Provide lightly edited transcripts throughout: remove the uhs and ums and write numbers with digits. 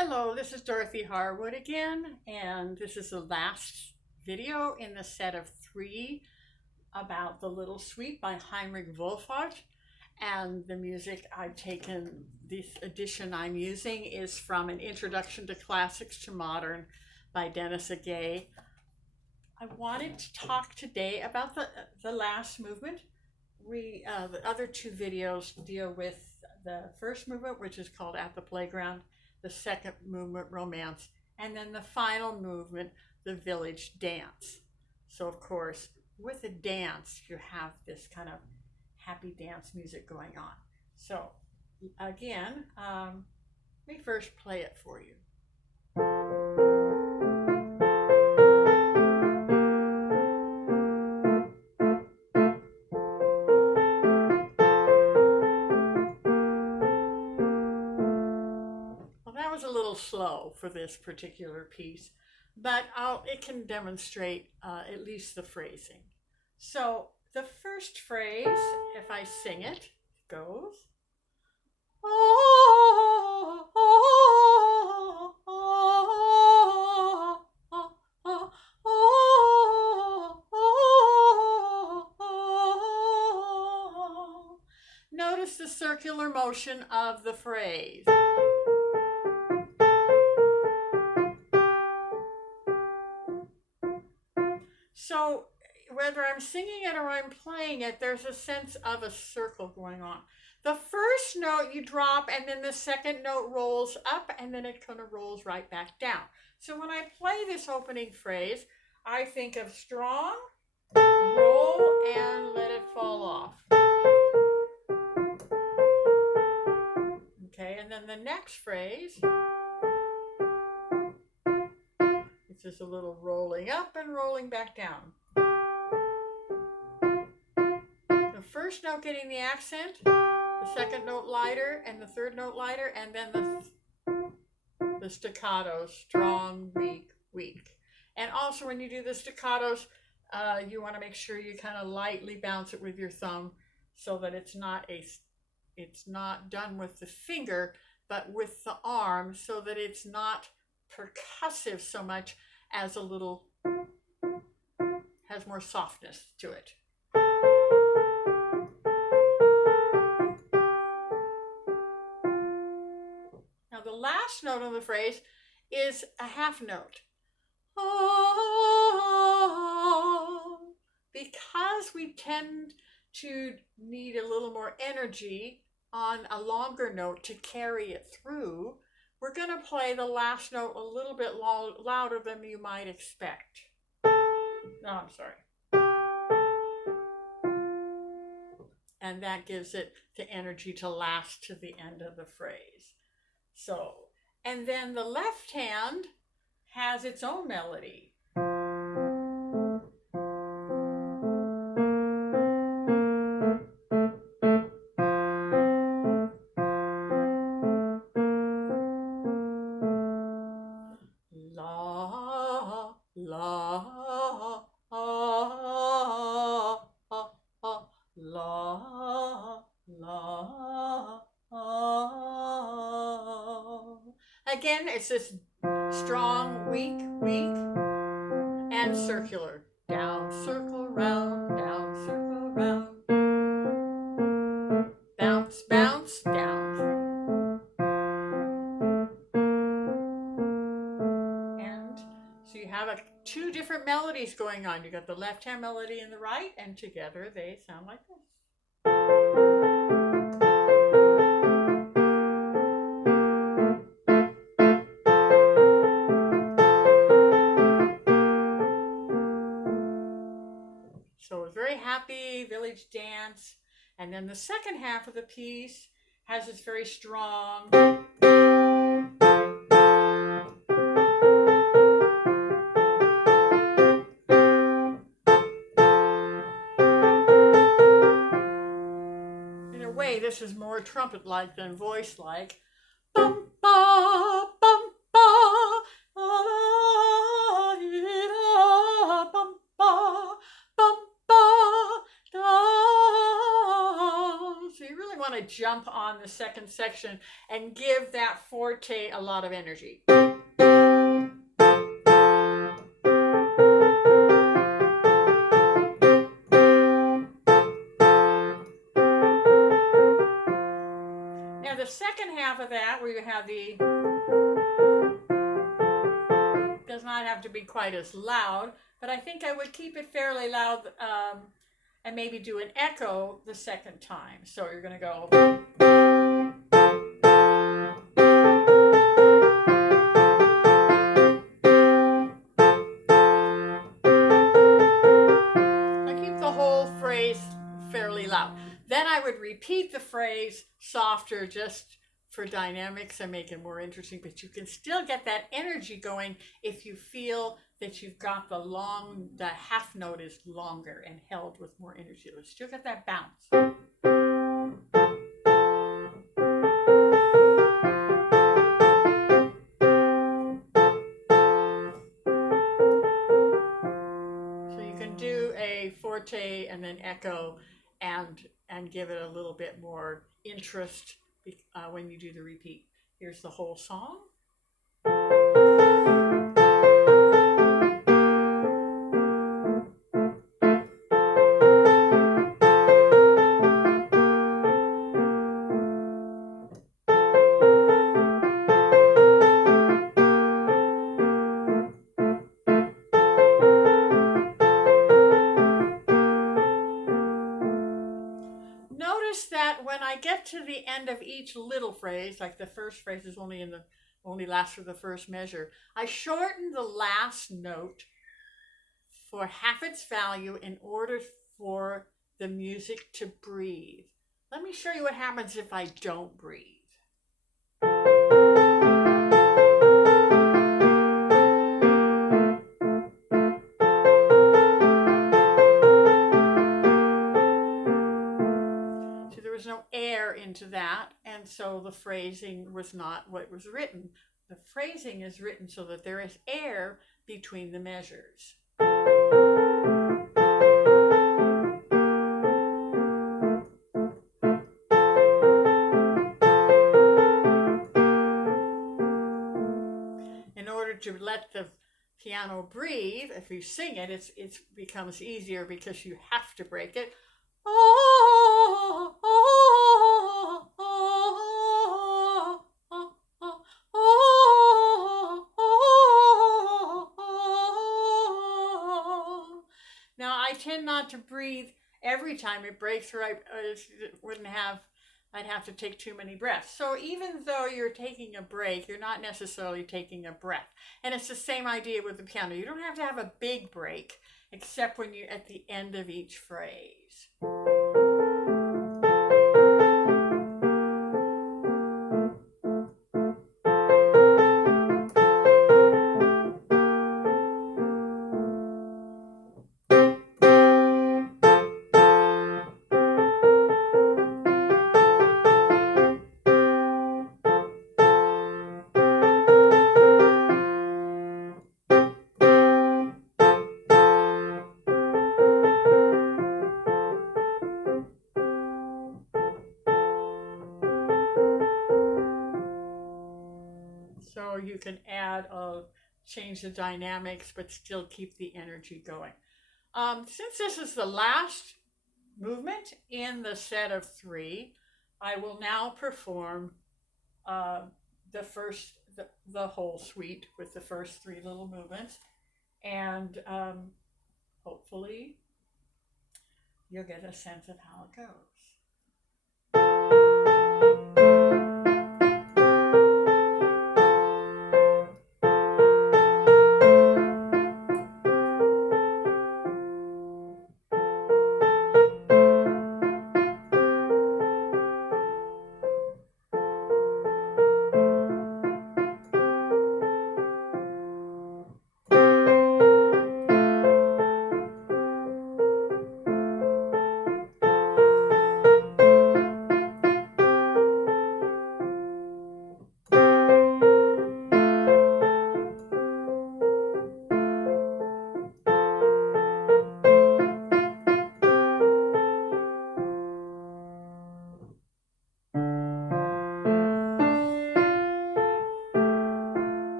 Hello, this is Dorothy Harwood again, and this is the last video in the set of three about The Little Sweet by Heinrich Wohfahrt. And the music I've taken, this edition I'm using is from An Introduction to Classics to Modern by Dennis Agay. I wanted to talk today about the last movement. The other two videos deal with the first movement, which is called At the Playground, the second movement, Romance, and then the final movement, the Village Dance. So of course, with a dance, you have this kind of happy dance music going on. So again, let me first play it for you. A little slow for this particular piece, but it can demonstrate at least the phrasing. So the first phrase, if I sing it, goes, oh, oh, oh, oh, oh, oh, oh. Notice the circular motion of the phrase. So whether I'm singing it or I'm playing it, there's a sense of a circle going on. The first note you drop, and then the second note rolls up, and then it kind of rolls right back down. So when I play this opening phrase, I think of strong, roll, and let it fall off. Okay, and then the next phrase, it's just a little rolling up and rolling back down. The first note getting the accent, the second note lighter, and the third note lighter, and then the staccatos, strong, weak, weak. And also when you do the staccatos, you want to make sure you kind of lightly bounce it with your thumb so that it's not done with the finger, but with the arm, so that it's not percussive so much as a little, has more softness to it. Now the last note of the phrase is a half note. Oh, because we tend to need a little more energy on a longer note to carry it through, we're going to play the last note a little bit louder than you might expect. No, I'm sorry. And that gives it the energy to last to the end of the phrase. So, and then the left hand has its own melody. Again, it's this strong, weak, weak, and circular. Down, circle, round, down, circle, round. Bounce, bounce, down. And so you have two different melodies going on. You got the left hand melody and the right, and together they sound like this. So a very happy village dance. And then the second half of the piece has this very strong. In a way, this is more trumpet-like than voice-like. Bum, ba, bum, ba, la, di, da, bum, ba, bum, ba, da. So you really want to jump on the second section and give that forte a lot of energy. Now the second half of that, where you have the, does not have to be quite as loud, but I think I would keep it fairly loud and maybe do an echo the second time. So you're going to go. I keep the whole phrase fairly loud. Then I would repeat the phrase softer just for dynamics and make it more interesting, but you can still get that energy going if you feel that you've got the half note is longer and held with more energy. Let's still get that bounce. So you can do a forte and then echo and give it a little bit more interest when you do the repeat. Here's the whole song. Notice that when I get to the end of each little phrase, like the first phrase is only lasts for the first measure, I shorten the last note for half its value in order for the music to breathe. Let me show you what happens if I don't breathe. No air into that, and so the phrasing was not what was written. The phrasing is written so that there is air between the measures. In order to let the piano breathe, if you sing it, it becomes easier because you have to break it. Now I tend not to breathe every time it breaks, or I'd have to take too many breaths. So even though you're taking a break, you're not necessarily taking a breath. And it's the same idea with the piano. You don't have to have a big break, except when you're at the end of each phrase. So you can change the dynamics, but still keep the energy going. Since this is the last movement in the set of 3, I will now perform the whole suite with the first 3 little movements, and hopefully you'll get a sense of how it goes.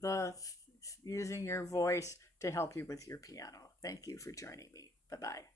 the using your voice to help you with your piano. Thank you for joining me. Bye-bye.